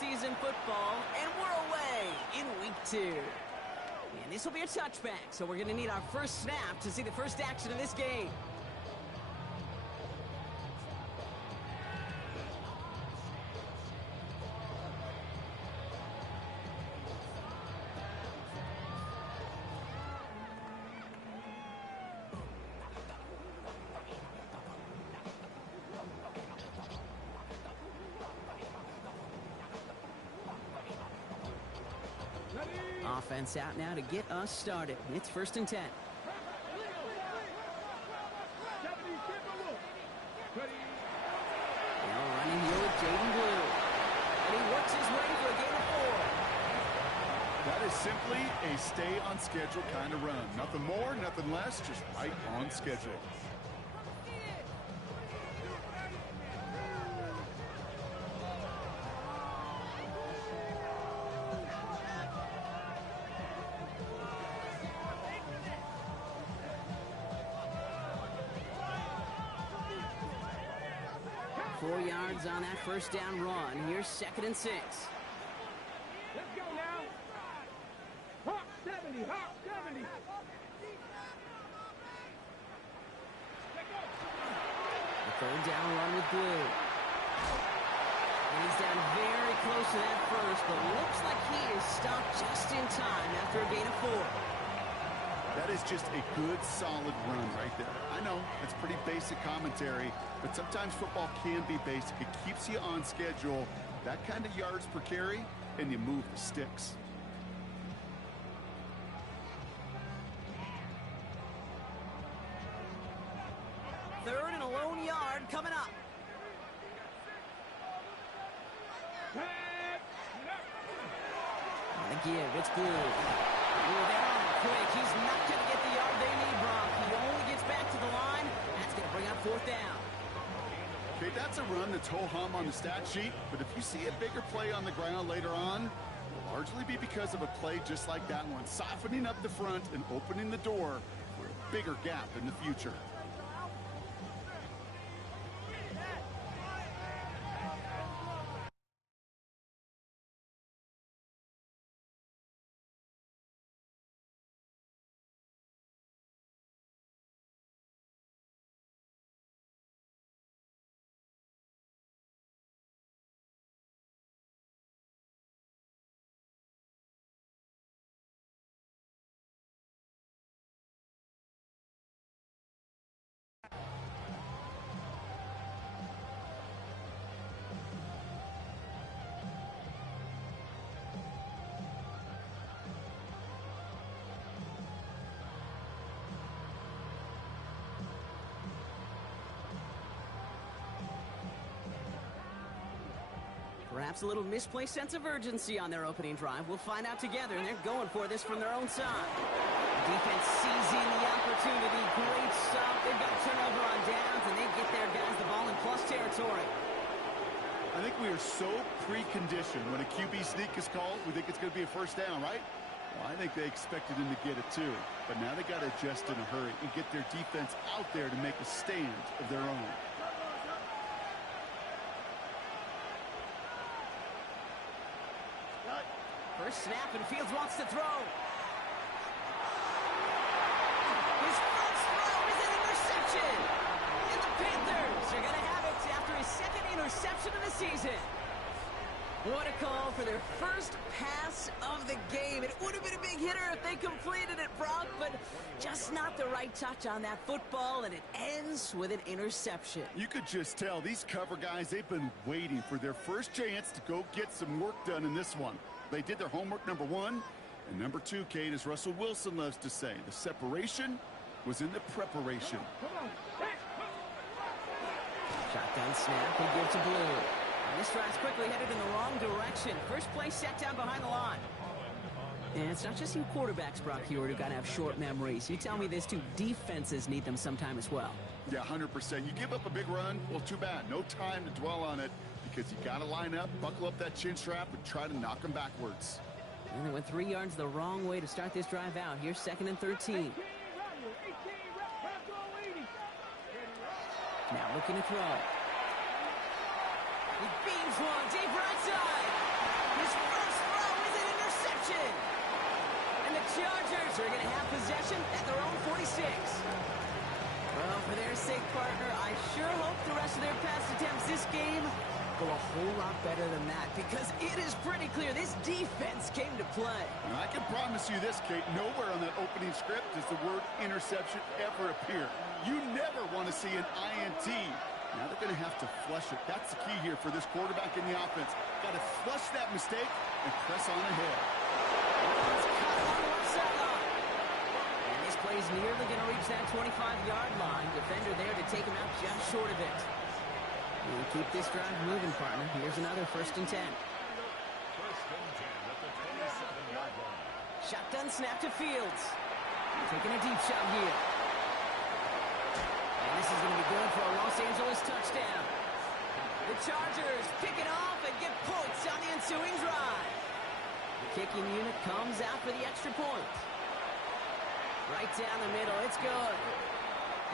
season football, and we're away in week 2. And this will be a touchback, so we're going to need our first snap to see the first action of this game. Offense out now to get us started. It's 1st and 10. Now running here with Jaden Blue. And he works his way for a gain of 4. That is simply a stay-on-schedule kind of run. Nothing more, nothing less, just right on schedule. On that first down run. Here's 2nd and 6. Let's go now. Hawk 70, Hawk 70. The 3rd down run with Blue. And he's down very close to that first, but looks like he is stopped just in time after a gain of 4. That is just a good, solid run right there. I know, it's pretty basic commentary, but sometimes football can be basic. It keeps you on schedule, that kind of yards per carry, and you move the sticks. Third and a lone yard coming up. On the give, it's Blue. They're on quick. He's not going to get the yard they need, Brock. He only gets back to the line. That's going to bring up 4th down. Okay, that's a run that's ho-hum on the stat sheet, but if you see a bigger play on the ground later on, it will largely be because of a play just like that one, softening up the front and opening the door for a bigger gap in the future. Perhaps a little misplaced sense of urgency on their opening drive. We'll find out together, and they're going for this from their own side. Defense seizing the opportunity. Great stop. They've got a turnover on downs, and they get their guys the ball in plus territory. I think we are so preconditioned when a QB sneak is called, we think it's going to be a 1st down, right? Well, I think they expected him to get it too. But now they got to adjust in a hurry and get their defense out there to make a stand of their own. First snap, and Fields wants to throw. His first throw is an interception. And the Panthers are going to have it after his 2nd interception of the season. What a call for their first pass of the game. It would have been a big hitter if they completed it, Brock, but just not the right touch on that football, and it ends with an interception. You could just tell these cover guys, they've been waiting for their first chance to go get some work done in this one. They did their homework, number 1. And number 2, Kate, as Russell Wilson loves to say, the separation was in the preparation. Shotgun snap, he gives to Blue. And this drive's quickly headed in the wrong direction. First play set down behind the line. And it's not just you quarterbacks, Brock Hewitt, who got to have short memories. You tell me this too, defenses need them sometime as well. Yeah, 100%. You give up a big run, well, too bad. No time to dwell on it because you got to line up, buckle up that chin strap, and try to knock them backwards. And they went 3 yards the wrong way to start this drive out. Here's 2nd and 13. Now looking to throw. He beams one deep right side. partner, I sure hope the rest of their pass attempts this game go a whole lot better than that, because it is pretty clear this defense came to play. And I can promise you this, Kate, nowhere on that opening script does the word interception ever appear. You never want to see an INT. Now they're going to have to flush it. That's the key here for this quarterback in the offense. Got to flush that mistake and press on ahead. It's cut on the left sideline. And this play's nearly going to reach that 25-yard line. Defender there to take him out just short of it. We'll keep this drive moving, partner. Here's another 1st and 10. First and 10 at the 27-yard line. Shotgun snap to Fields. Taking a deep shot here. And this is going to be good for a Los Angeles touchdown. The Chargers pick it off and get points on the ensuing drive. The kicking unit comes out for the extra point. Right down the middle. It's good.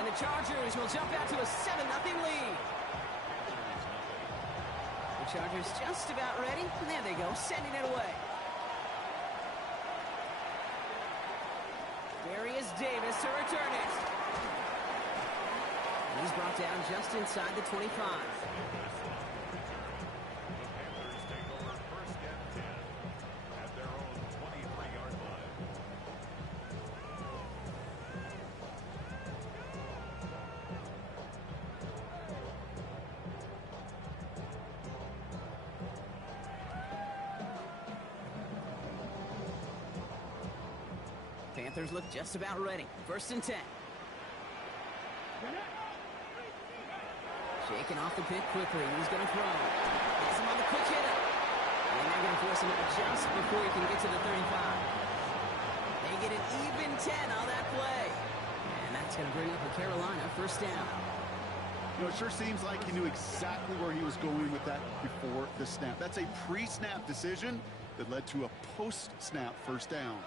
And the Chargers will jump out to a 7-0 lead. The Chargers just about ready. And there they go, sending it away. Darius Davis to return it. And he's brought down just inside the 25. The Panthers take over first and 10 at their own 23-yard line. Panthers look just about ready. 1st and 10. Shaking off the pick quickly. He's going to throw. Gets him on the quick hitter. And they're going to force him out just before he can get to the 35. They get an even 10 on that play. And that's going to bring up a Carolina 1st down. You know, it sure seems like he knew exactly where he was going with that before the snap. That's a pre-snap decision that led to a post-snap 1st down.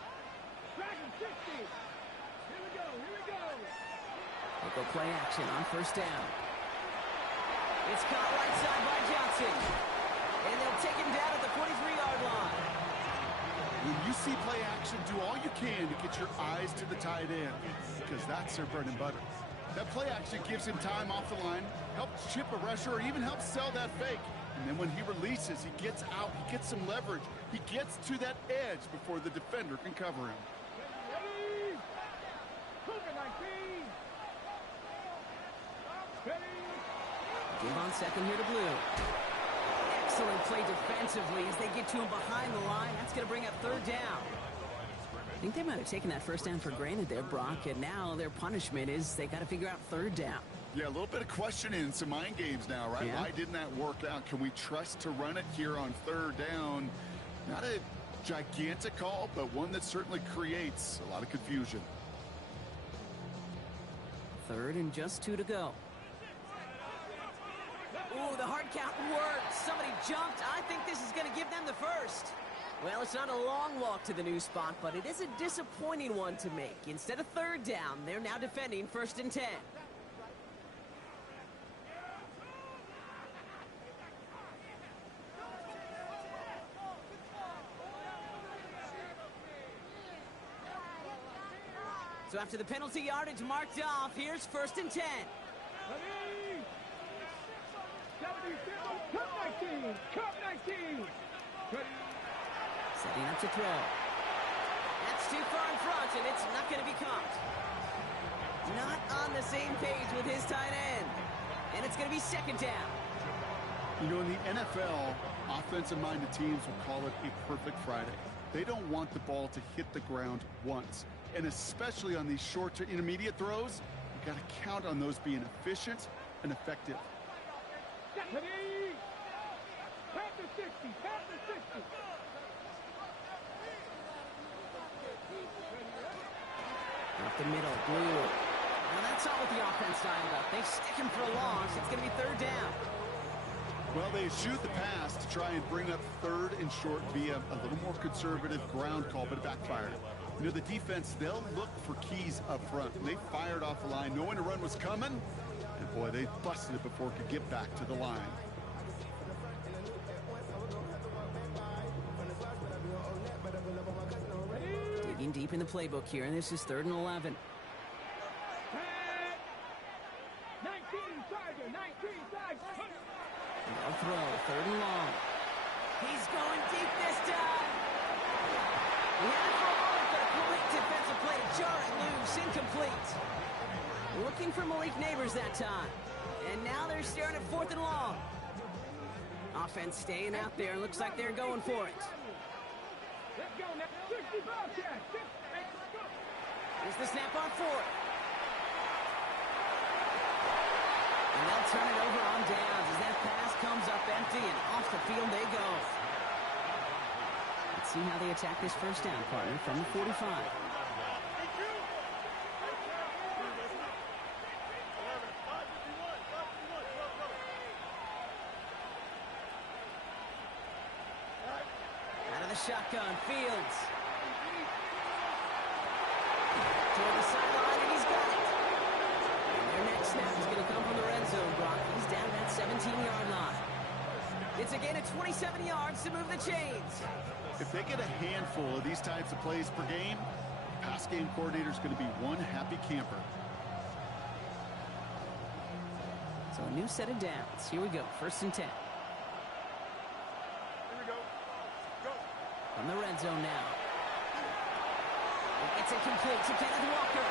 Dragon 60. Here we go. Here we go. They'll go play action on 1st down. It's caught right side by Johnson. And they'll take him down at the 43-yard line. When you see play action, do all you can to get your eyes to the tight end, because that's their bread and butter. That play action gives him time off the line, helps chip a rusher, or even helps sell that fake. And then when he releases, he gets out, he gets some leverage. He gets to that edge before the defender can cover him. Ready. Cougar 19. Ready. Give on 2nd here to Blue. Excellent play defensively as they get to him behind the line. That's going to bring up 3rd down. I think they might have taken that 1st down for granted there, Brock, and now their punishment is they got to figure out 3rd down. Yeah, a little bit of questioning and some mind games now, right? Yeah. Why didn't that work out? Can we trust to run it here on 3rd down? Not a gigantic call, but one that certainly creates a lot of confusion. 3rd and just 2 to go. Ooh, the hard count worked. Somebody jumped. I think this is going to give them the 1st. Well, it's not a long walk to the new spot, but it is a disappointing one to make. Instead of 3rd down, they're now defending 1st and 10. So after the penalty yardage marked off, here's 1st and 10. Ready. 70. Cup 19. Cup 19. Ready. Setting up to throw. That's too far in front, and it's not going to be caught. Not on the same page with his tight end. And it's going to be 2nd down. You know, in the NFL, offensive-minded teams will call it a perfect Friday. They don't want the ball to hit the ground once. And especially on these short to intermediate throws, you got to count on those being efficient and effective. Ready. Panther 60. Panther 60. Up the middle, Blue. Now that's all with the offense dialed up. They stick him for a loss. It's going to be 3rd down. Well, they shoot the pass to try and bring up 3rd and short via a little more conservative ground call, but it backfired. You know, the defense, they'll look for keys up front. They fired off the line knowing a run was coming, and boy, they busted it before it could get back to the line. Digging deep in the playbook here, and this is 3rd and 11. 19. looking for Malik Neighbors that time. And now they're staring at 4th and long. Offense staying out there. Looks like they're going for it. Let's go now. 60 Bobcats. Here's the snap on 4th. And they'll turn it over on downs as that pass comes up empty and off the field they go. Let's see how they attack this first down, partner, from the 45. Out of the shotgun, Fields. Toward the sideline, and he's got it. And their next snap is going to come from the red zone, Brock. He's down at that 17-yard line. It's a gain of 27 yards to move the chains. If they get a handful of these types of plays per game, pass game coordinator is going to be one happy camper. So a new set of downs. Here we go, 1st and 10. Here we go. Go. From the red zone now. It's incomplete to Kenneth Walker.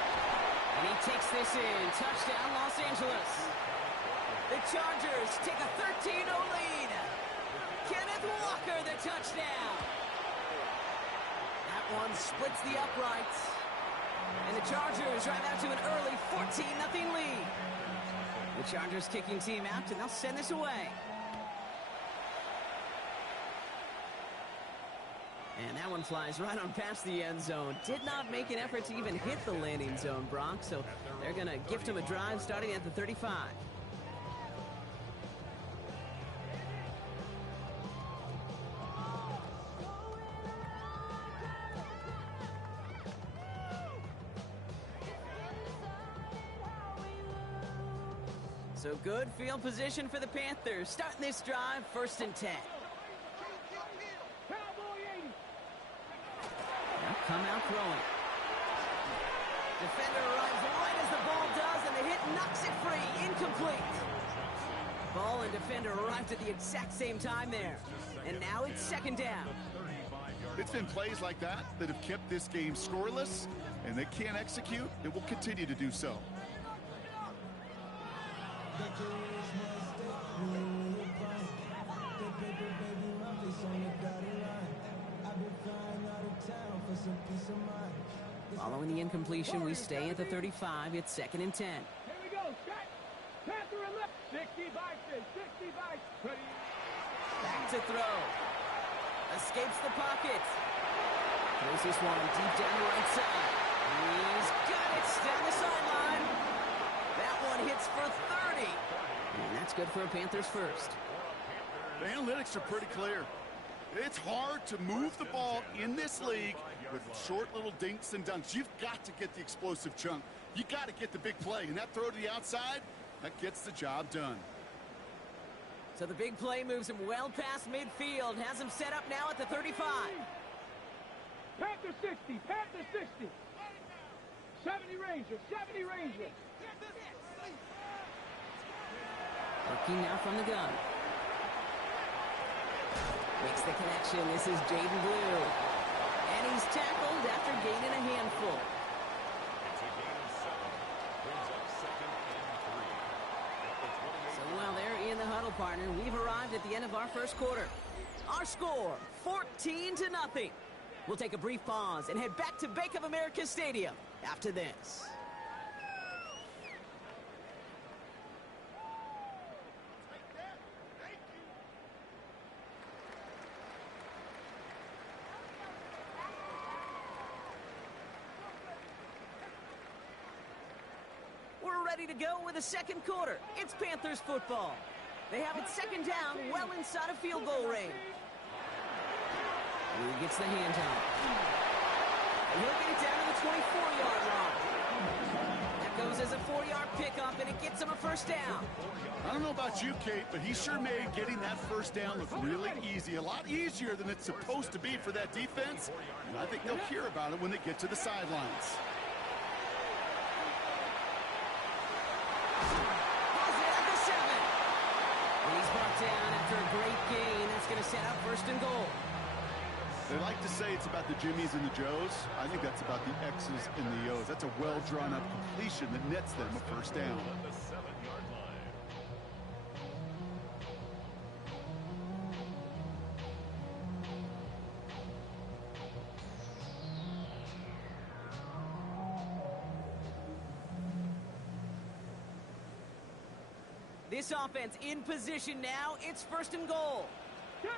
And he takes this in. Touchdown, Los Angeles. The Chargers take a 13-0 lead. Kenneth Walker, the touchdown. That one splits the uprights. And the Chargers drive out to an early 14-0 lead. The Chargers kicking team out, and they'll send this away. And that one flies right on past the end zone. Did not make an effort to even hit the landing zone, Brock. So they're going to gift him a drive starting at the 35. So good field position for the Panthers. Starting this drive, 1st and 10. They'll come out throwing. Defender arrives right as the ball does, and the hit knocks it free. Incomplete. Ball and defender arrived at the exact same time there. And now it's 2nd down. It's been plays like that that have kept this game scoreless, and they can't execute, and will continue to do so. Following the incompletion, we stay at the 35. It's 2nd and 10. Here we go. Set. Panther and left. 60 Bison. 60 Bison. Ready. Back to throw. Escapes the pocket. Throws this one deep down the right side. He's got it down the sideline. That one hits for 30. And that's good for a Panthers first. The analytics are pretty clear. It's hard to move the ball in this league with short little dinks and dunks. You've got to get the explosive chunk. You got to get the big play. And that throw to the outside, that gets the job done. So the big play moves him well past midfield. Has him set up now at the 35. Panther 60. Panther 60. 70 Rangers. 70 Rangers. Working now from the gun. Makes the connection. This is Jaden Blue. And he's tackled after gaining a handful. It's a gain of 7. Brings up 2nd and 3. So while they're in the huddle, partner, we've arrived at the end of our first quarter. Our score, 14-0. We'll take a brief pause and head back to Bank of America Stadium after this. We're ready to go with the second quarter. It's Panthers football. They have it 2nd down, well inside of field goal range. He gets the handoff. And he'll get it down to the 24-yard line. That goes as a 4-yard pickup, and it gets him a first down. I don't know about you, Kate, but he sure made getting that first down look really easy. A lot easier than it's supposed to be for that defense. And I think they'll hear about it when they get to the sidelines. He's brought down after a great gain. That's going to set up 1st and goal. They like to say it's about the Jimmies and the Joes. I think that's about the X's and the O's. That's a well-drawn-up completion that nets them a first down. At the 7-yard line. This offense in position now. It's first and goal. Two.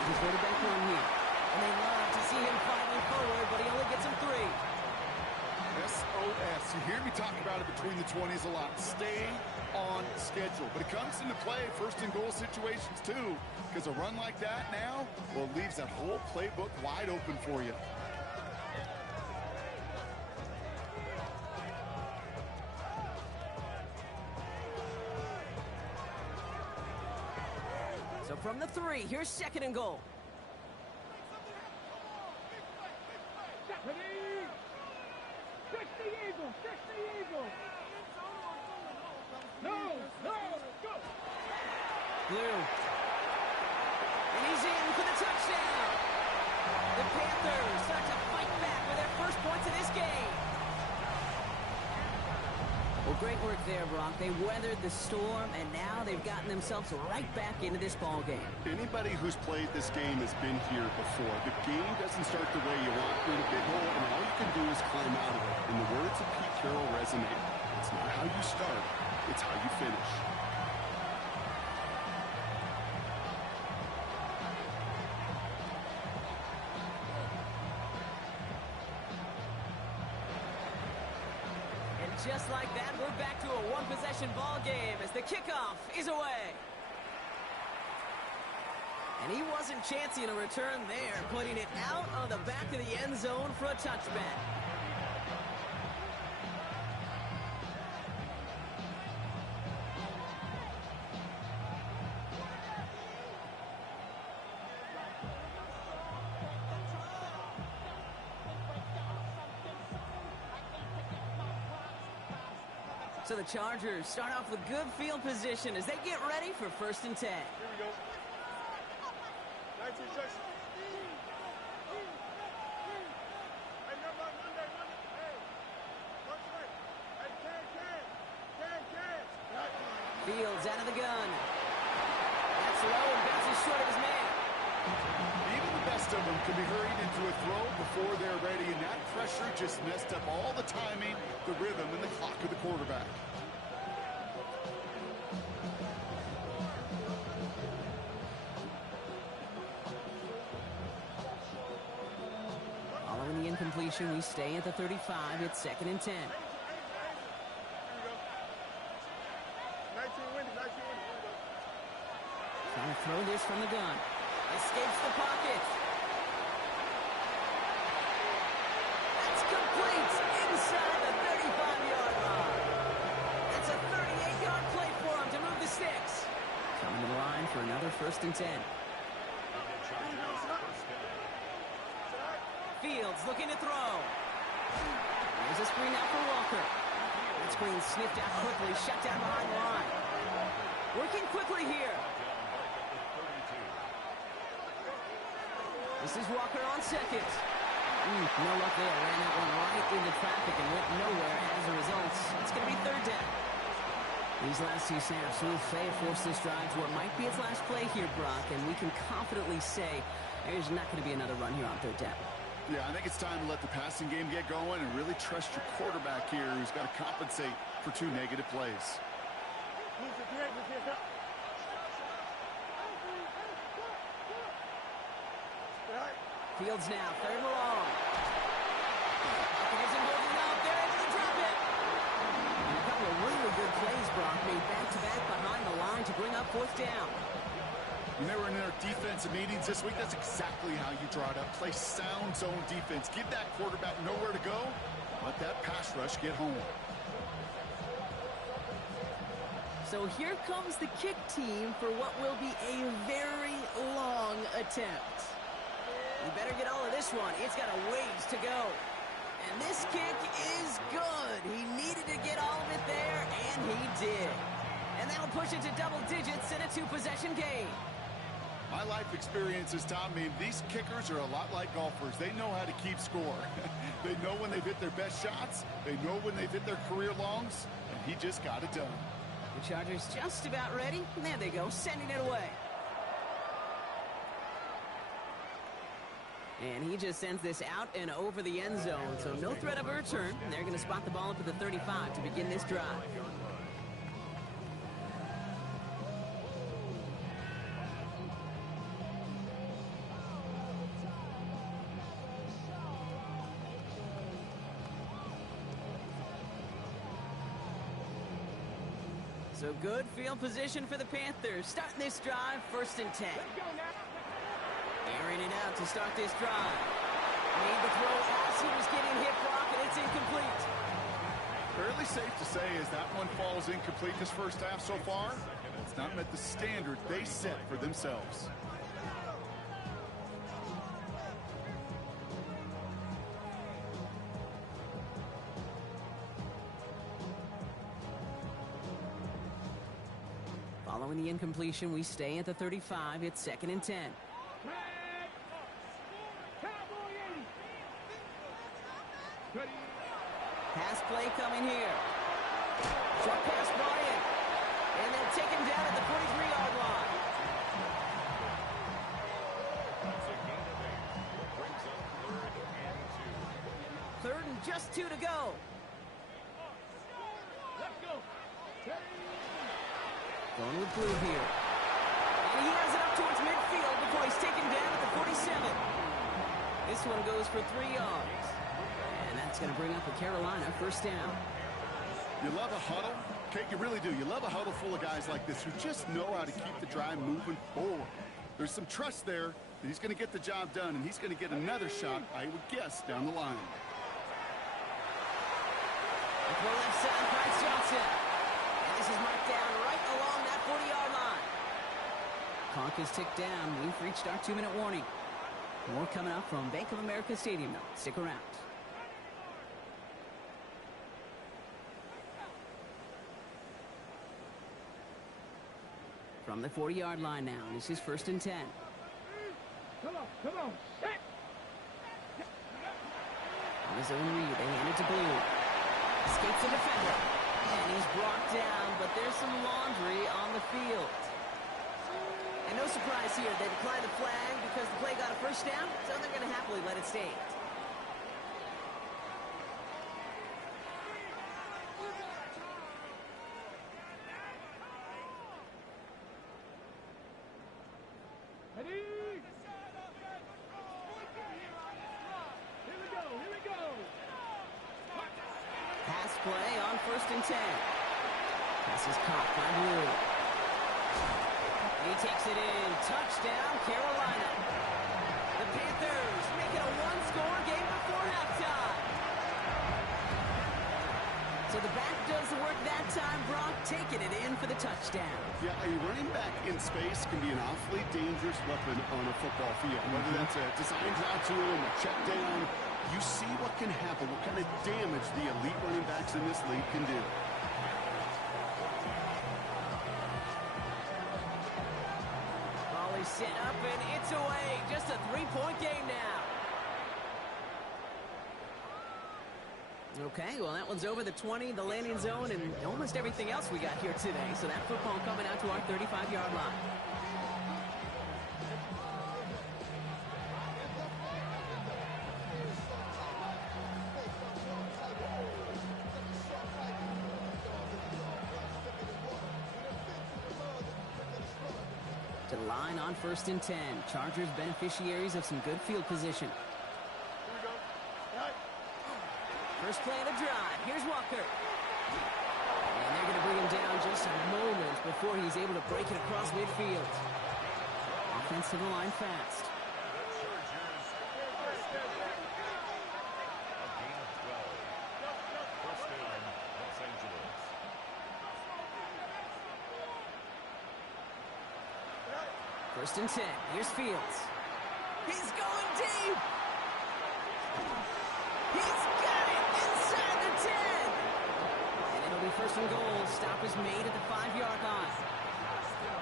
He's voted back on here. And they love to see him fighting forward, but he only gets him 3. SOS. You hear me talk about it between the 20s a lot. Stay on schedule. But it comes into play first and goal situations too. Because a run like that now, well, it leaves that whole playbook wide open for you. So from the 3, here's second and goal. Deputy. 60 Eagles. 60 Eagles. No. Go. Blue. And he's in for the touchdown. The Panthers start to fight back with their first points of this game. Well, great work there, Brock. They weathered the storm, and now they've gotten themselves right back into this ball game. Anybody who's played this game has been here before. The game doesn't start the way you want. You're in a big hole, and all you can do is climb out of it. And the words of Pete Carroll resonate. It's not how you start, it's how you finish. Just like that, we're back to a one-possession ball game as the kickoff is away. And he wasn't chancing a return there, putting it out on the back of the end zone for a touchback. So the Chargers start off with good field position as they get ready for first and 10. Here we go. Nice instruction. Hey, number Monday. Hey, what's right? Hey, can. Fields out of the gun. That's low and bounces short of his man. Even the best of them can be hurried into a throw before they're ready, and that pressure just messed up all the timing, the rhythm, and the clock of the quarterback. Following the incompletion, we stay at the 35. It's second and 10. Trying to throw this from the gun. Escapes the pocket. That's complete inside the 35-yard line. That's a 38-yard play for him to move the sticks. Coming to the line for another first and 10. Fields looking to throw. There's a screen out for Walker. That screen sniffed out quickly, shut down behind the line. Working quickly here. This is Walker on second. No luck there. Ran that one right into traffic and went nowhere as a result. It's going to be third down. These last two snaps will force this drive to what might be its last play here, Brock, and we can confidently say there's not going to be another run here on third down. Yeah, I think it's time to let the passing game get going and really trust your quarterback here who's got to compensate for 2 negative plays. Fields now, third and long. It isn't holding up. They're able to drop it. And a couple of really good plays, Brock, made back-to-back behind the line to bring up fourth down. When they were in their defensive meetings this week, that's exactly how you draw it up. Play sound zone defense. Give that quarterback nowhere to go. Let that pass rush get home. So here comes the kick team for what will be a very long attempt. You better get all of this one. It's got a ways to go. And this kick is good. He needed to get all of it there, and he did. And that'll push it to double digits in a 2-possession game. My life experience has taught me these kickers are a lot like golfers. They know how to keep score. They know when they've hit their best shots. They know when they've hit their career longs. And he just got it done. The Chargers just about ready. And there they go, sending it away. And he just sends this out and over the end zone. So no threat of a return. And they're going to spot the ball up at the 35 to begin this drive. So good field position for the Panthers. Starting this drive, 1st and 10. Airing it out to start this drive. Made the throw as he was getting hit block, and it's incomplete. Fairly safe to say as that one falls incomplete this first half so far, it's not met the standard they set for themselves. Following the incompletion, we stay at the 35. It's 2nd and 10. Pass play coming here. Short pass brought in. And they'll take him down at the 43-yard line. It's a gain of 8. What brings up 3rd and 2. 3rd and just 2 to go. Let's go. Going with blue here. And he has it up towards midfield before he's taken down at the 47. This one goes for 3 yards. And that's going to bring up a Carolina 1st down. You love a huddle? Okay, you really do. You love a huddle full of guys like this who just know how to keep the drive moving forward. There's some trust there that he's going to get the job done, and he's going to get another shot, I would guess, down the line. The left side, Bryce Johnson. And this is marked down right along that 40-yard line. Clock is ticked down. We've reached our 2-minute warning. More coming up from Bank of America Stadium, though. Stick around. From the 40-yard line now, this is 1st and 10. Come on. On his own read, they hand it to Blue. Escapes the defender. And he's brought down, but there's some laundry on the field. And no surprise here, they declined the flag because the play got a 1st down, so they're going to happily let it stand. Ready? Here we go. Pass play on 1st and 10. Pass is caught by Blue. He takes it in. Touchdown, Carolina. The Panthers make it a 1-score game before halftime. So the back does the work that time, Brock, taking it in for the touchdown. Yeah, a running back in space can be an awfully dangerous weapon on a football field. Whether that's a design drive to him, a check down, you see what can happen, what kind of damage the elite running backs in this league can do. Ball is set up and it's away. Just a 3-point game now. Okay, well, that one's over the 20, the landing zone, and almost everything else we got here today. So that football coming out to our 35-yard line. To the line on 1st and 10. Chargers beneficiaries of some good field position. First play of the drive. Here's Walker. And they're going to bring him down just a moment before he's able to break it across midfield. Offense to the line fast. First and 10. Here's Fields. He's going deep. He's got it inside the 10. And it'll be 1st and goal. Stop is made at the 5-yard line.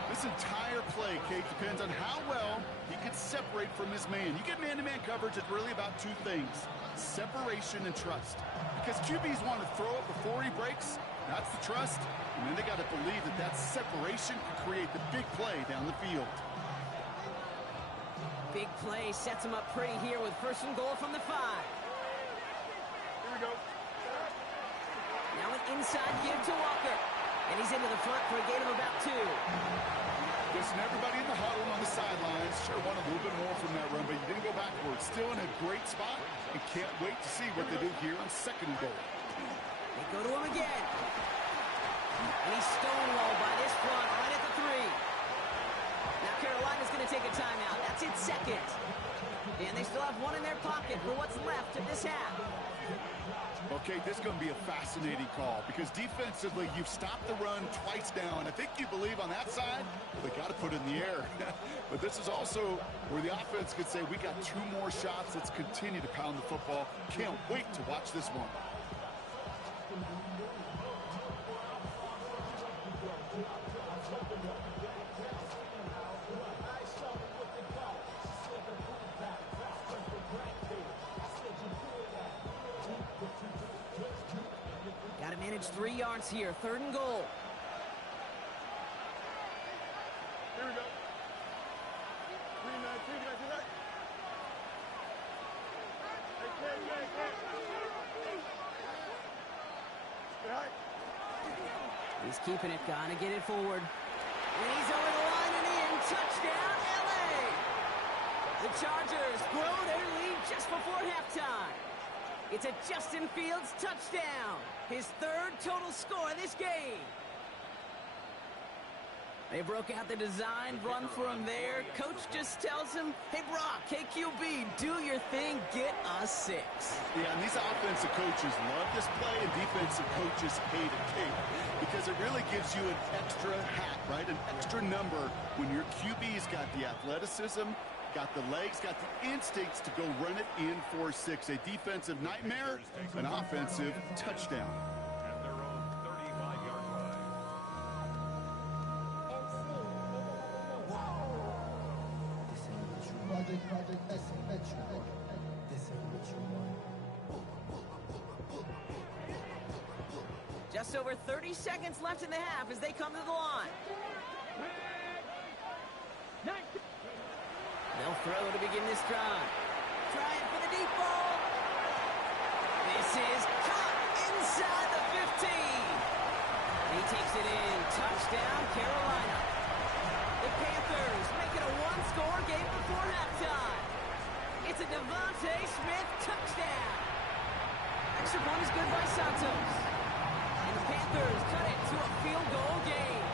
This This entire play, Kate, depends on how well he can separate from his man. You get man-to-man coverage, it's really about two things: separation and trust. Because QBs want to throw it before he breaks. That's the trust. And then they got to believe that that separation can create the big play down the field. Big play sets him up pretty here with first and goal from the 5. Here we go. Now an inside give to Walker. And he's into the front for a gain of about 2. Listen, everybody in the huddle on the sidelines sure want a little bit more from that run, but you didn't go backwards. Still in a great spot and can't wait to see what they do here on second and goal. They go to him again. And he's stonewalled by this front right at the 3. Now Carolina's going to take a timeout. That's its second. And they still have one in their pocket for what's left of this half. Okay, this is going to be a fascinating call because defensively, you've stopped the run twice now, and I think you believe on that side, well, they got to put it in the air. But this is also where the offense could say, we got 2 more shots. Let's continue to pound the football. Can't wait to watch this one. Got to manage 3 yards here. Third and goal. Here we go. 3-9-2, can I do that? He's keeping it. Gonna get it forward. And he's over the line and in. Touchdown, LA! The Chargers grow their lead just before halftime. It's a Justin Fields touchdown. His 3rd total score this game. They broke out the design run for him there. Coach just tells him, hey, Brock, KQB, do your thing, get us 6. Yeah, and these offensive coaches love this play, and defensive coaches hate it, Kate, because it really gives you an extra hat, right? An extra number when your QB's got the athleticism, got the legs, got the instincts to go run it in for 6. A defensive nightmare, an offensive touchdown. At their own 35-yard line. Just over 30 seconds left in the half as they come to the line. They'll throw to begin this drive. Trying for the deep ball. This is caught inside the 15. He takes it in. Touchdown, Carolina. The Panthers make it a 1-score game before halftime. It's a Devontae Smith touchdown. Extra point is good by Santos. And the Panthers cut it to a field goal game.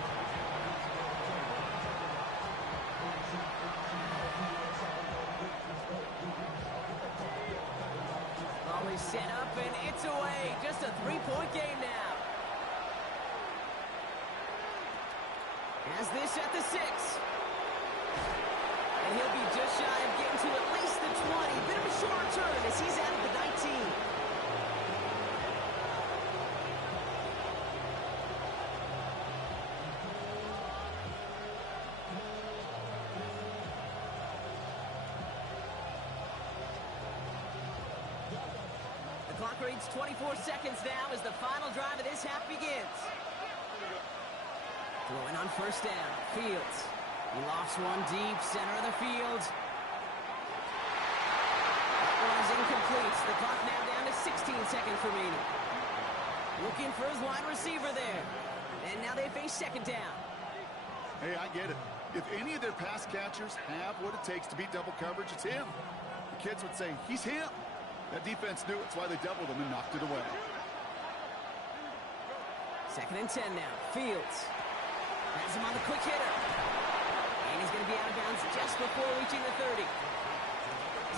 Always set up and it's away. Just a 3-point game now. Has this at the 6. And he'll be just shy of getting to at least the 20. Bit of a short return as he's out of the 19. The clock reads 24 seconds now as the final drive of this half begins. Throwing on first down. Fields. He lofts one deep, center of the field. That one's incomplete. The clock now down to 16 seconds remaining. Looking for his wide receiver there. And now they face second down. Hey, I get it. If any of their pass catchers have what it takes to beat double coverage, it's him. The kids would say, he's him. That defense knew it. That's why they doubled him and knocked it away. Second and 10 now. Fields. Has him on the quick hitter. And he's going to be out of bounds just before reaching the 30.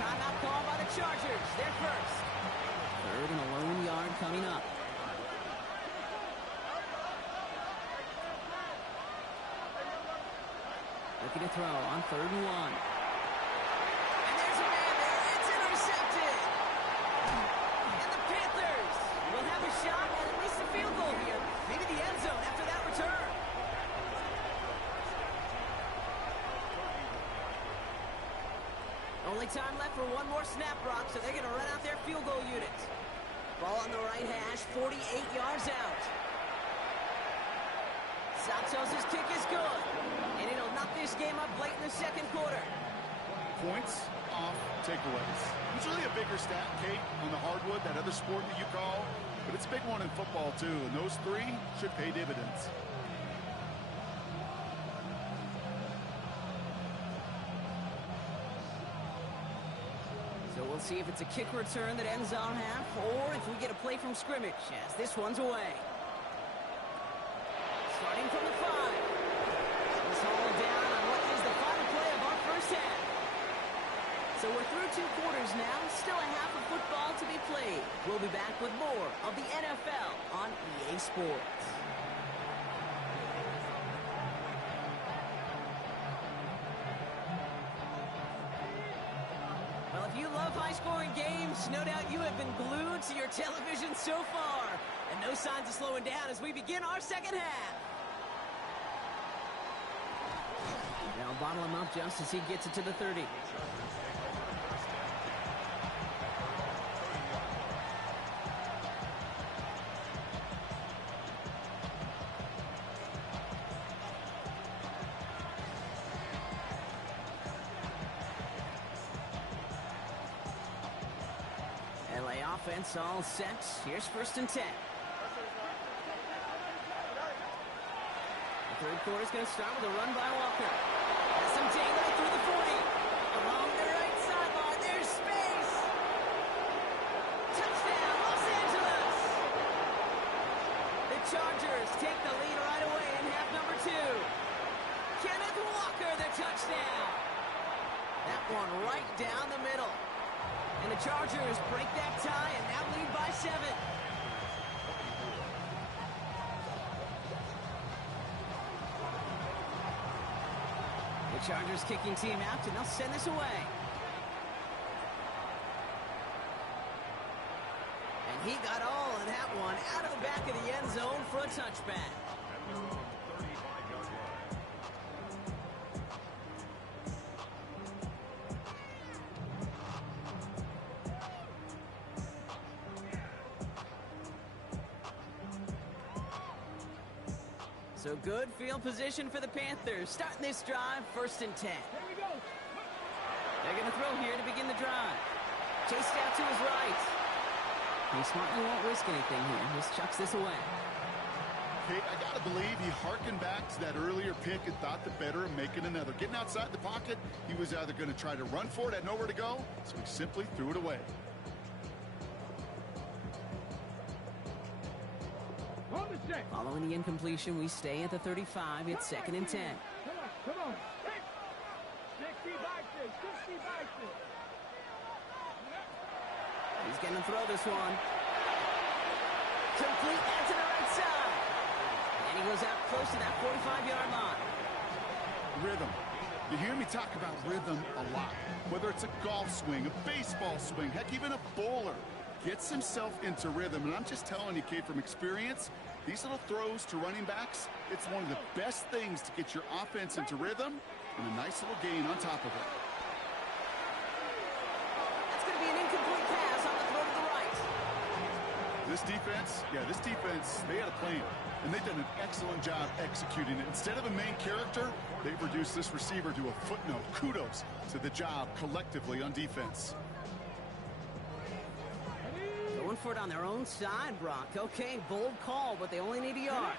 Timeout call by the Chargers. They're first. 3rd and a lone yard coming up. Looking to throw on 3rd and 1. And there's a man there. It's intercepted. And the Panthers will have a shot at least a field goal here. Maybe the end zone after that return. Only time left for one more snap, Brock, so they're going to run out their field goal unit. Ball on the right hash, 48 yards out. Santos' kick is good, and it'll knock this game up late in the second quarter. Points off takeaways. Usually a bigger stat, Kate, on the hardwood, that other sport that you call, but it's a big one in football, too, and those three should pay dividends. So we'll see if it's a kick return that ends our half, or if we get a play from scrimmage, as this one's away. Starting from the 5. It's all down on what is the final play of our first half. So we're through 2 quarters now, still a half of football to be played. We'll be back with more of the NFL on EA Sports. Well, if you love high-scoring games, no doubt you have been glued to your television so far. And no signs of slowing down as we begin our second half. Now bottle him up just as he gets it to the 30. LA offense all set. Here's 1st and 10. The third quarter is going to start with a run by Walker. Has some daylight through the 40. Along the right sideline, there's space. Touchdown, Los Angeles. The Chargers take the lead right away in half number 2. Kenneth Walker, the touchdown. That one right down the middle. And the Chargers break that tie and now lead by 7. The Chargers kicking team out, and they'll send this away. And he got all of that one out of the back of the end zone for a touchback. So good field position for the Panthers. Starting this drive, 1st and 10. Here we go. They're going to throw here to begin the drive. Chased out to his right. He smartly won't risk anything here. Just chucks this away. Kate, I got to believe he harkened back to that earlier pick and thought the better of making another. Getting outside the pocket, he was either going to try to run for it, had nowhere to go, so he simply threw it away. Following the incompletion, we stay at the 35. It's 2nd and 10. Come on. 60 by 6. 60 by 6. He's going to throw this one. Complete out to the right side. And he goes out close to that 45-yard line. Rhythm. You hear me talk about rhythm a lot. Whether it's a golf swing, a baseball swing, heck, even a bowler gets himself into rhythm. And I'm just telling you, Kate, from experience, these little throws to running backs, it's one of the best things to get your offense into rhythm and a nice little gain on top of it. That's going to be an incomplete pass on the throw to the right. This defense, they had a plan, and they've done an excellent job executing it. Instead of a main character, they've reduced this receiver to a footnote. Kudos to the job collectively on defense. Going for it on their own side, Brock. Okay, bold call, but they only need a yard.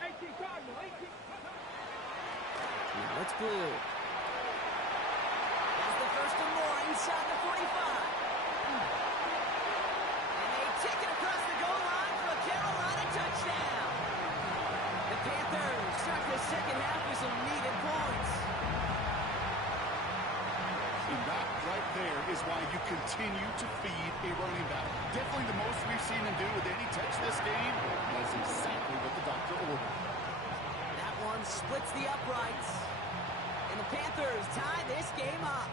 18 Cardinal, 18. Now it's blue. That's the 1st and more inside the 45. And they take it across the goal line for a Carolina touchdown. The Panthers start the second half with some needed points. And that right there is why you continue to feed a running back. Definitely the most we've seen him do with any touch this game. That's exactly what the doctor ordered. That one splits the uprights. And the Panthers tie this game up.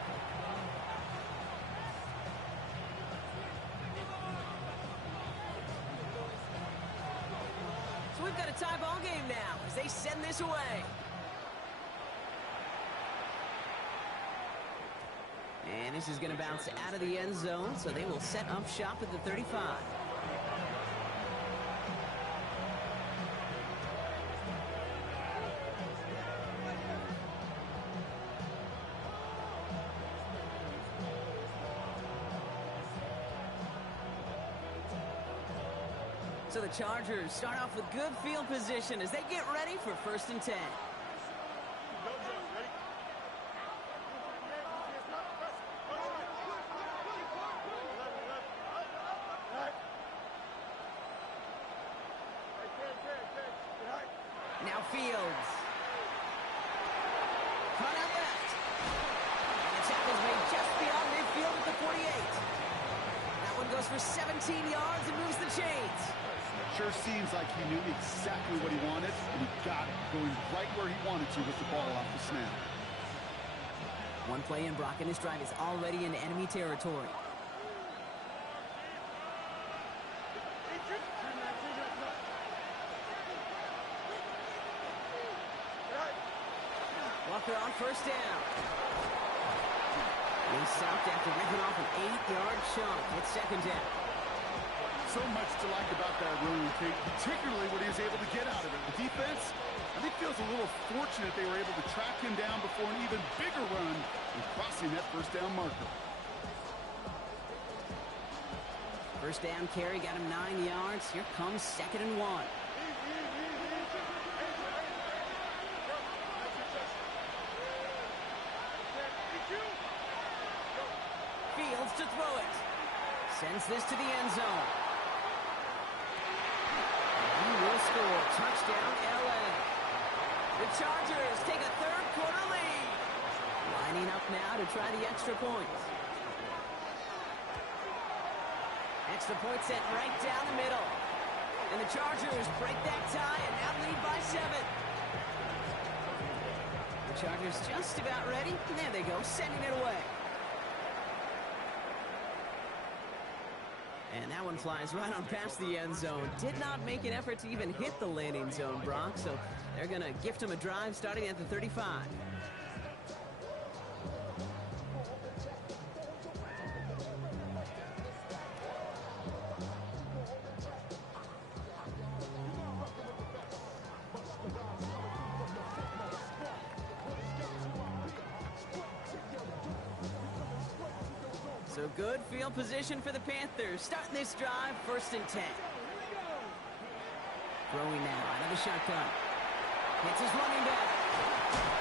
So we've got a tie ball game now as they send this away. And this is going to bounce out of the end zone, so they will set up shop at the 35. So the Chargers start off with good field position as they get ready for 1st and 10. Now Fields. Run out left. And the tackle's made just beyond midfield at the 48. That one goes for 17 yards and moves the chains. Sure seems like he knew exactly what he wanted, and he got it, going right where he wanted to with the ball off the snap. One play in, Brock, and this drive is already in enemy territory. Walker on 1st down. He's stopped after ripping off an 8-yard chunk. It's 2nd down. So much to like about that run, Kate, particularly what he was able to get out of it. The defense, I think, feels a little fortunate they were able to track him down before an even bigger run and crossing that 1st down marker. 1st down carry got him 9 yards. Here comes 2nd and 1. Fields to throw it. Sends this to the end zone. He will score. Touchdown, L.A. The Chargers take a 3rd quarter lead. Lining up now to try the extra point. Extra point set right down the middle. And the Chargers break that tie and now lead by 7. The Chargers just about ready. And there they go, sending it away. And that one flies right on past the end zone. Did not make an effort to even hit the landing zone, Brock. So they're going to gift him a drive starting at the 35. So good field position for the Panthers. Starting this drive, 1st and 10. Throwing now out of the shotgun. Hits his running back.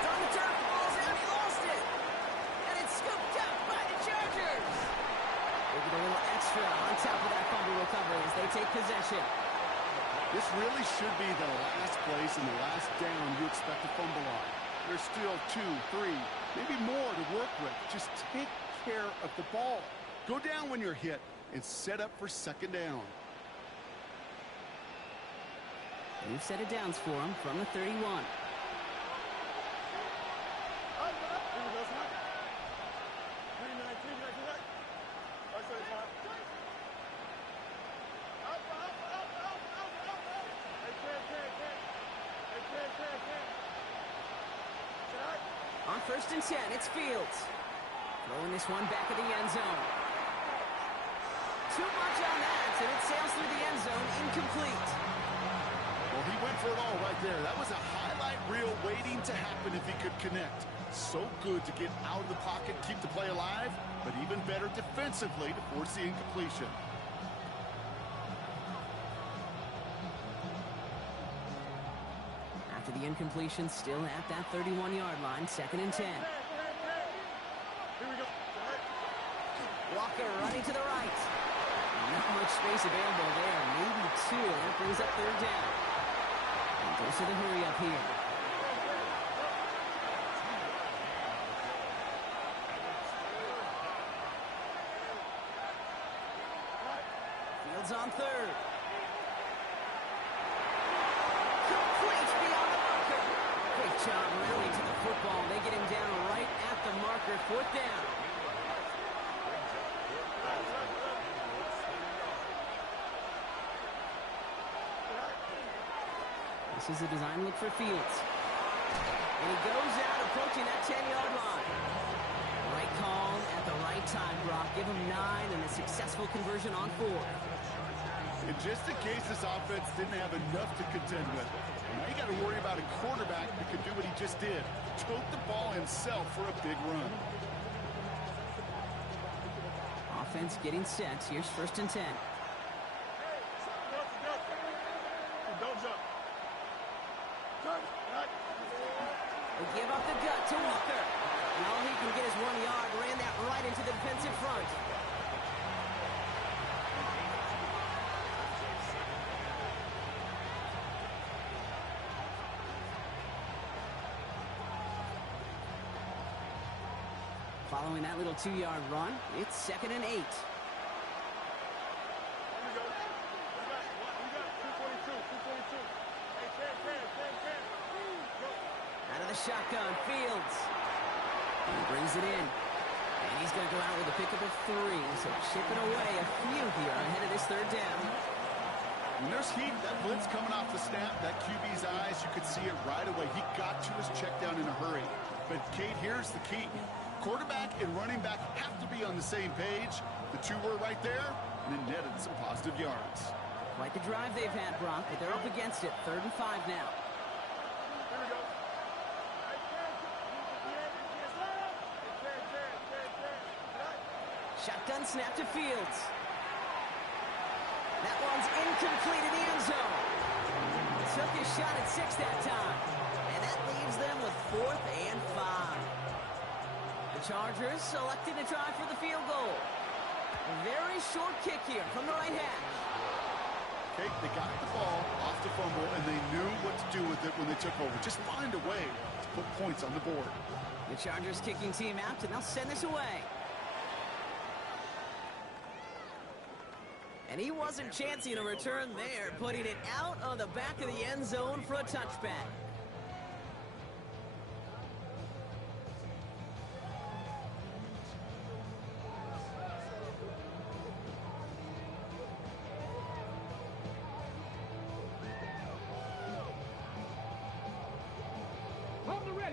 On the turf, falls out, he lost it. And it's scooped up by the Chargers. They get a little extra on top of that fumble recovery as they take possession. This really should be the last place and the last down you expect to fumble on. There's still 2, 3, maybe more to work with. Just take care of the ball. Go down when you're hit and set up for 2nd down. New set of downs for him from the 31. On 1st and 10, it's Fields. Throwing this one back of the end zone. Too much on that, and it sails through the end zone, incomplete. Well, he went for it all right there. That was a highlight reel waiting to happen if he could connect. So good to get out of the pocket, keep the play alive, but even better defensively to force the incompletion. After the incompletion, still at that 31-yard line, 2nd and 10. Walker running to the right. Not much space available there. Maybe 2. That brings up 3rd down. And goes to the hurry up here. Fields on 3rd. Complete beyond the marker. Great job rallying to the football. They get him down right at the marker. 4th down. This is a design look for Fields. And he goes out approaching that 10-yard line. Right call at the right time, Brock. Give him 9 and a successful conversion on 4. And just in case this offense didn't have enough to contend with, now you got to worry about a quarterback that could do what he just did. Tote the ball himself for a big run. Offense getting set. Here's 1st and 10. Don't jump. They give up the gut to Walker. And all he can get is 1 yard. Ran that right into the defensive front. Following that little 2-yard run, it's 2nd and 8. Here we go. We got 222. Hey, 10. Go. Out of the shotgun, Fields. He brings it in. And he's going to go out with a pickup of 3. So chipping away a few here ahead of this 3rd down. When there's heat, that blitz coming off the snap, that QB's eyes, you could see it right away. He got to his check down in a hurry. But, Kate, here's the key. Quarterback and running back have to be on the same page. The two were right there, and it netted some positive yards. Quite the drive they've had, Brock, but they're up against it. 3rd and 5 now. Here we go. Shotgun snap to Fields. That one's incomplete in the end zone. Took his shot at 6 that time. And that leaves them with 4th and 5. The Chargers selecting to try for the field goal. A very short kick here from the right hash. Okay, they got the ball off the fumble, and they knew what to do with it when they took over. Just find a way to put points on the board. The Chargers kicking team out, and they'll send this away. And he wasn't chancing a return there, putting it out on the back of the end zone for a touchback.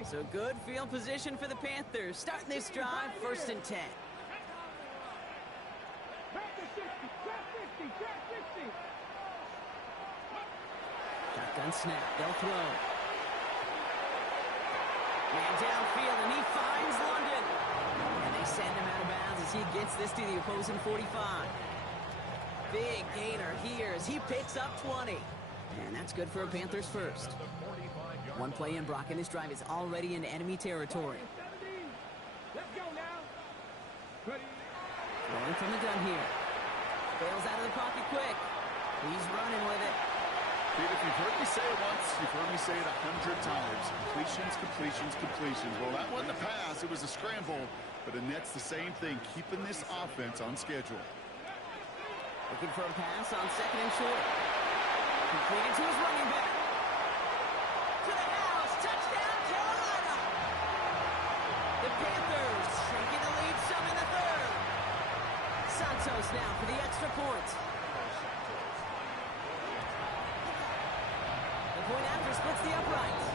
So good field position for the Panthers. Starting this drive, 1st and 10. Shotgun snap, they'll throw. Man downfield, and he finds London. And they send him out of bounds as he gets this to the opposing 45. Big gainer here as he picks up 20. And that's good for a Panthers first. One play in, Brock, and this drive is already in enemy territory. Let's go now. Ready. Rolling from the gun here. Bails out of the pocket quick. He's running with it. Pete, if you've heard me say it once, you've heard me say it 100 times. Completions. Well, that wasn't a pass. It was a scramble. But Annette's the same thing, keeping this offense on schedule. Looking for a pass on 2nd and short. Completed to his running back. To the house. Touchdown, Carolina. The Panthers shrinking the lead some in the 3rd. Santos now for the extra point. The point after splits the uprights.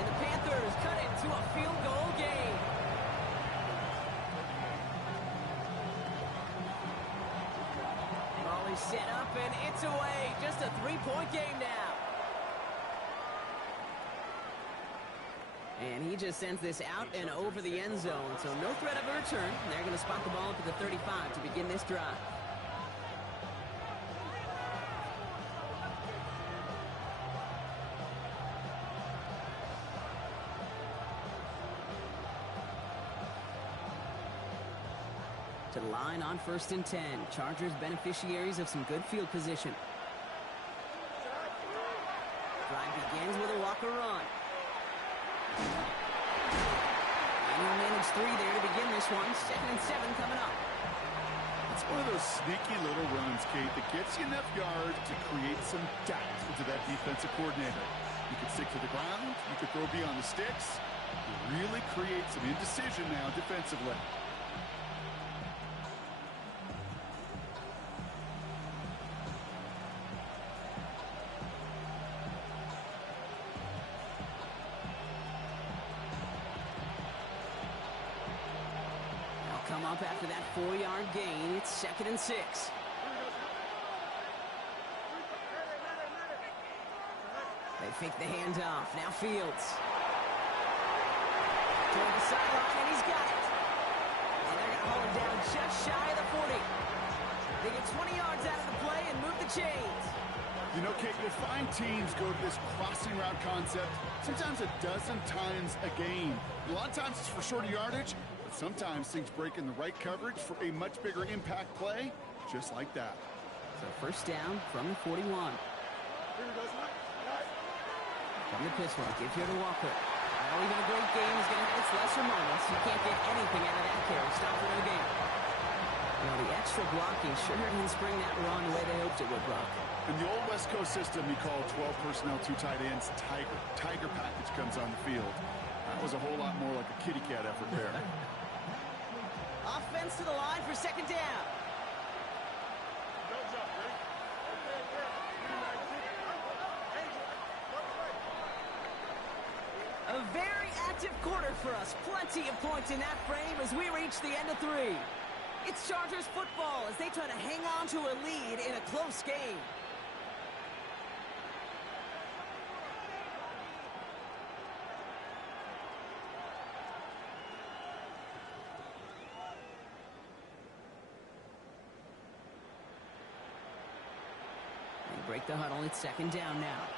And the Panthers cut it to a field goal game. Ball is set up and it's away. Just a 3-point game now. And he just sends this out and over the end zone. So no threat of a return. They're going to spot the ball up at the 35 to begin this drive. To the line on 1st and 10. Chargers beneficiaries of some good field position. Drive begins with a Walker run. And he'll manage 3 there to begin this one. 2nd and 7 coming up. It's one of those sneaky little runs, Kate, that gets you enough yards to create some doubt into that defensive coordinator. You can stick to the ground. You can throw beyond the sticks. You really create some indecision now defensively. come up after that 4-yard gain. It's 2nd and 6. They fake the handoff. Now Fields. Toward the sideline, and he's got it. And they're going to hold him down just shy of the 40. They get 20 yards out of the play and move the chains. You know, Kate, you'll find teams go to this crossing route concept sometimes a dozen times a game. A lot of times it's for shorter yardage, but sometimes things break in the right coverage for a much bigger impact play, just like that. So first down from the 41. From the pistol, give here to Walker. Well, even a great game is going to have its lesser moments. You can't get anything out of that carry. Stop for no gain. You know, the extra blocking sure didn't spring that run the way they hoped it would, Brock. In the old West Coast system, you call 12 personnel, 2 tight ends, Tiger. Tiger package comes on the field. That was a whole lot more like a kitty cat effort there. Offense to the line for 2nd down. A very active quarter for us. Plenty of points in that frame as we reach the end of 3. It's Chargers football as they try to hang on to a lead in a close game. They break the huddle. It's 2nd down now.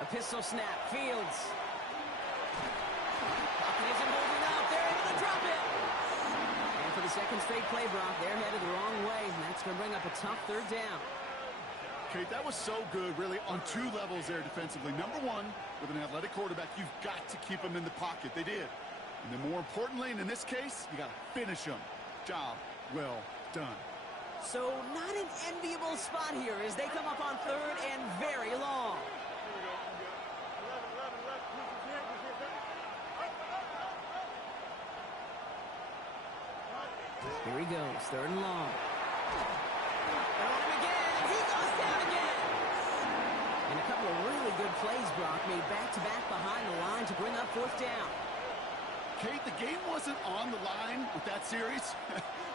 A pistol snap. Fields. Pocket isn't holding up. They're able to drop it. And for the 2nd straight play, Brock, they're headed the wrong way. And that's going to bring up a tough 3rd down. Kate, that was so good, really, on 2 levels there defensively. Number 1, with an athletic quarterback, you've got to keep him in the pocket. They did. And then more importantly, and in this case, you got to finish him. Job well done. So not an enviable spot here as they come up on 3rd and very long. Here he goes, 3rd and long. And on him again, he goes down again. And a couple of really good plays, Brock, made back-to-back behind the line to bring up 4th down. Kate, the game wasn't on the line with that series,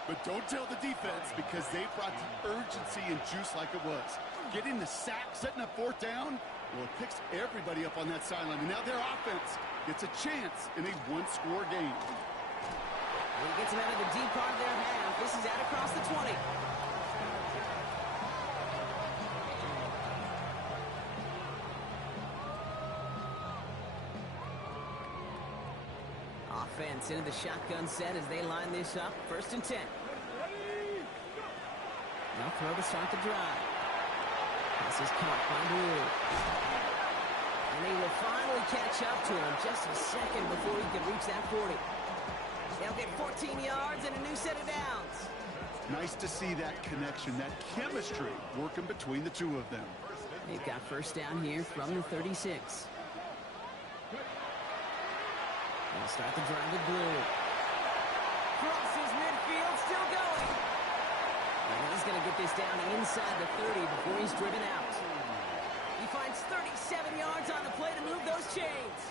but don't tell the defense because they brought the urgency and juice like it was. Getting the sack, setting up 4th down, well, it picks everybody up on that sideline. And now their offense gets a chance in a 1-score game. And he gets him out of the deep part of their half. This is out across the 20. Offense into the shotgun set as they line this up. 1st and 10. Now throw to start the drive. This is caught by Blue. And they will finally catch up to him just a second before he could reach that 40. They'll get 14 yards and a new set of downs. Nice to see that connection, that chemistry working between the 2 of them. They've got 1st down here from the 36. They'll start the drive with Blue. Crosses midfield, still going. And he's going to get this down inside the 30 before he's driven out. He finds 37 yards on the play to move those chains.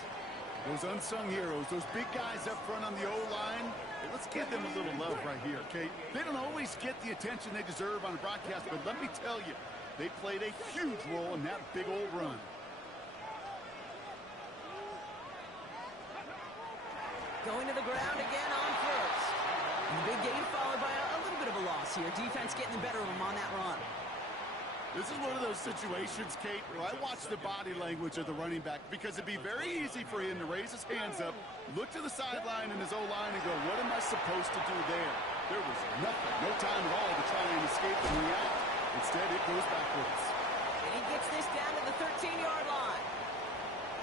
Those unsung heroes, those big guys up front on the O-line, hey, let's give them a little love right here, Kate. They don't always get the attention they deserve on a broadcast, but let me tell you, they played a huge role in that big old run. Going to the ground again on 1st. And the big gain followed by a little bit of a loss here. Defense getting the better of them on that run. This is one of those situations, Kate, where I watch the body language of the running back because it'd be very easy for him to raise his hands up, look to the sideline in his O-line and go, what am I supposed to do there? There was nothing, no time at all to try and escape and react. Instead, it goes backwards. And he gets this down to the 13-yard line.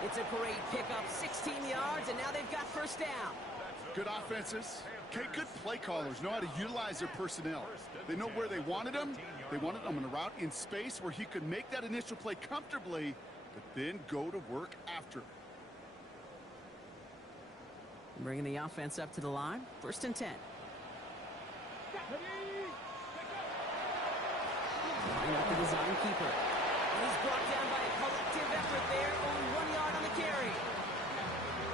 It's a great pickup, 16 yards, and now they've got 1st down. Good offenses. Okay, good play callers know how to utilize their personnel. They know where they wanted them. They wanted them on a route in space where he could make that initial play comfortably, but then go to work after. Bringing the offense up to the line. 1st and 10. Ready? Pick up. Line up the design keeper. And he's brought down by a collective effort there. Only 1 yard on the carry.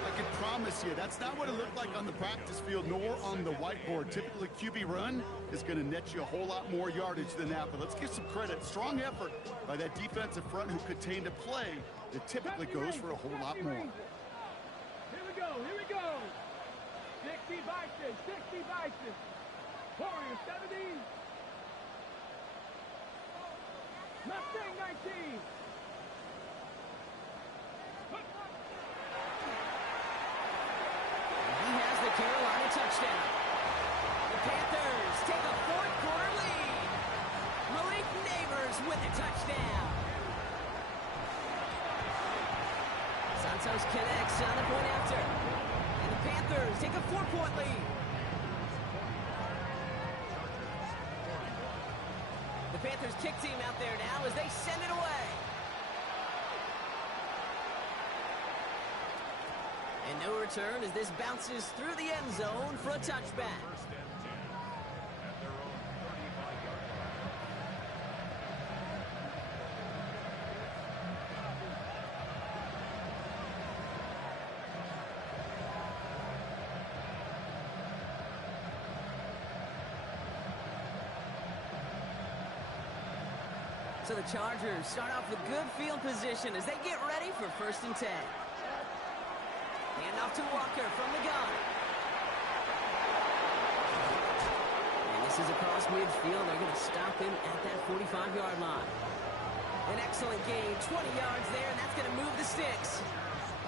I can promise you, that's not what it looked like on the practice field, nor on the whiteboard. Typically, QB run is going to net you a whole lot more yardage than that. But let's give some credit. Strong effort by that defensive front who contained a play that typically goes for a whole lot more. Here we go. Here we go. 60 Bison. 60 Bison. Warrior 70. Mustang 19. He has the Carolina touchdown. The Panthers take a fourth-quarter lead. Malik Neighbors with a touchdown. Santos connects on the point after. And the Panthers take a 4-point lead. The Panthers kick team out there now as they send it away. And no return as this bounces through the end zone for a touchback. First and 10 at their own 35-yard line. So the Chargers start off with good field position as they get ready for 1st and 10. Hand off to Walker from the gun. And this is across midfield. They're going to stop him at that 45-yard line. An excellent gain, 20 yards there, and that's going to move the sticks.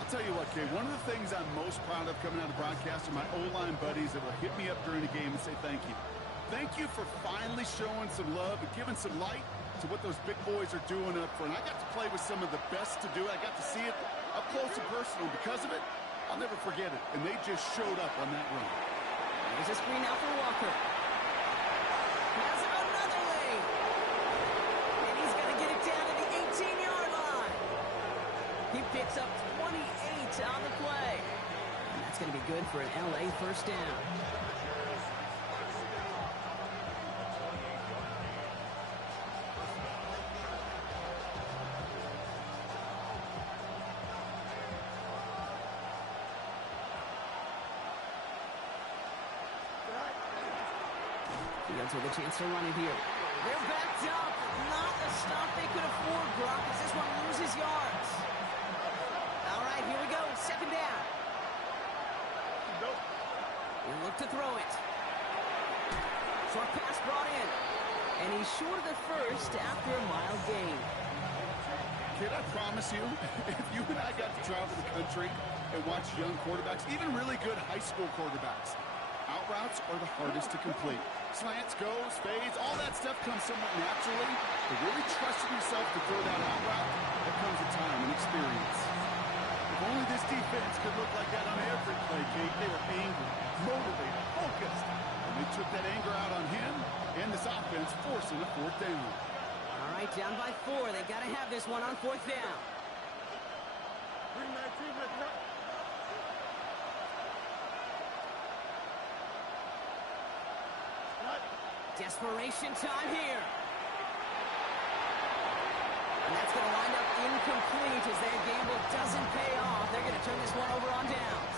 I'll tell you what, Kay, one of the things I'm most proud of coming out of broadcast are my O-line buddies that will hit me up during the game and say thank you. Thank you for finally showing some love and giving some light to what those big boys are doing up front. I got to play with some of the best to do it. I got to see it up close and personal. Because of it, I'll never forget it. And they just showed up on that run. There's a screen out for Walker. Has another lane. And he's going to get it down to the 18-yard line. He picks up 28 on the play. And that's going to be good for an LA first down. Fields with a chance to run it here. They're backed up. Not the stop they could afford, Brock, as this one loses yards. All right, here we go. 2nd down. We'll look to throw it. Short pass brought in. And he's short of the first after a mild gain. Kid, I promise you, if you and I got to travel the country and watch young quarterbacks, even really good high school quarterbacks, out routes are the hardest to complete. Slants, goes, fades, all that stuff comes somewhat naturally. But really trusting yourself to throw that out route, that comes with time and experience. If only this defense could look like that on every play, Kate. They were angry, motivated, focused. And they took that anger out on him and this offense, forcing a 4th down. All right, down by 4. They got to have this one on 4th down. Desperation time here. And that's going to wind up incomplete as their gamble doesn't pay off. They're going to turn this one over on downs.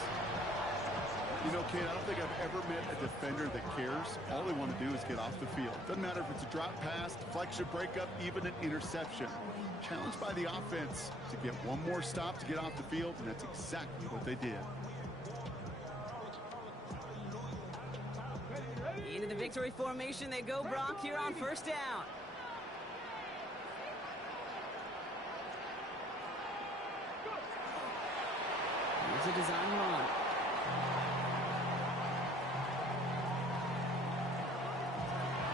You know, Kate, I don't think I've ever met a defender that cares. All they want to do is get off the field. Doesn't matter if it's a drop pass, deflection, breakup, even an interception. Challenged by the offense to get one more stop to get off the field, and that's exactly what they did. Into the victory formation they go, Brock, here on 1st down. Here's a design run.